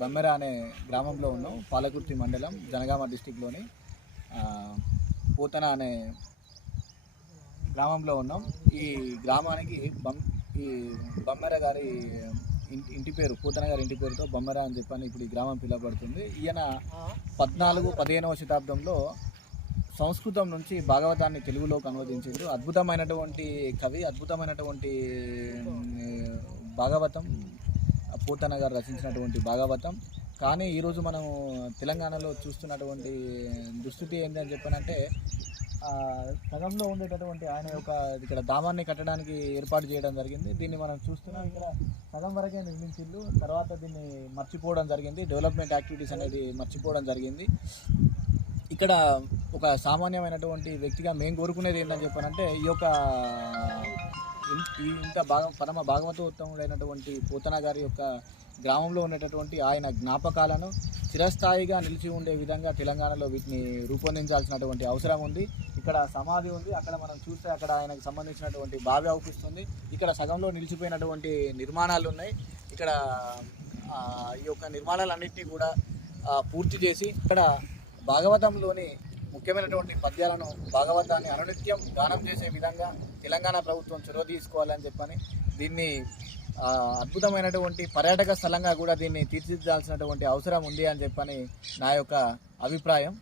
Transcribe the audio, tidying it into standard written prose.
బమ్మెర అనే గ్రామంలో ఉన్నాం. పాలకుర్తి మండలం, జనగామ డిస్టిక్లోని పూతన అనే గ్రామంలో ఉన్నాం. ఈ గ్రామానికి ఈ బమ్మెర గారి ఇంటి పేరు, పూతన గారి ఇంటి పేరుతో బమ్మెర అని చెప్పని ఇప్పుడు ఈ గ్రామం పిలువబడుతుంది. ఈయన 14-15వ శతాబ్దంలో సంస్కృతం నుంచి భాగవతాన్ని తెలుగులోకి అనువదించారు. అద్భుతమైనటువంటి కవి, అద్భుతమైనటువంటి భాగవతం పూతన గారు రచించినటువంటి భాగవతం. కానీ ఈరోజు మనం తెలంగాణలో చూస్తున్నటువంటి దుస్థితి ఏంటని చెప్పనంటే, సగంలో ఉండేటటువంటి ఆయన యొక్క ఇక్కడ ధామాన్ని కట్టడానికి ఏర్పాటు చేయడం జరిగింది. దీన్ని మనం చూస్తున్నాం. ఇక్కడ సగం వరకే నిర్మించిండు, తర్వాత దీన్ని మర్చిపోవడం జరిగింది. డెవలప్మెంట్ యాక్టివిటీస్ అనేది మర్చిపోవడం జరిగింది. ఇక్కడ ఒక సామాన్యమైనటువంటి వ్యక్తిగా మేము కోరుకునేది ఏంటని చెప్పానంటే, ఈ యొక్క ఇంత పరమ భాగవతోత్తముడైనటువంటి పూతన గారి యొక్క గ్రామంలో ఉండేటటువంటి ఆయన జ్ఞాపకాలను చిరస్థాయిగా నిలిచి ఉండే విధంగా తెలంగాణలో వీటిని రూపొందించాల్సినటువంటి అవసరం ఉంది. ఇక్కడ సమాధి ఉంది, అక్కడ మనం చూస్తే అక్కడ ఆయనకు సంబంధించినటువంటి బావి అవుపిస్తుంది. ఇక్కడ సగంలో నిలిచిపోయినటువంటి నిర్మాణాలు ఉన్నాయి. ఇక్కడ ఈ యొక్క నిర్మాణాలన్నింటినీ కూడా పూర్తి చేసి ఇక్కడ భాగవతంలోని ముఖ్యమైనటువంటి పద్యాలను, భాగవతాన్ని అనునిత్యం గానం చేసే విధంగా తెలంగాణ ప్రభుత్వం చొరవ తీసుకోవాలని చెప్పని, దీన్ని అద్భుతమైనటువంటి పర్యాటక స్థలంగా కూడా దీన్ని తీర్చిదిద్దాల్సినటువంటి అవసరం ఉంది అని చెప్పని నా యొక్క అభిప్రాయం.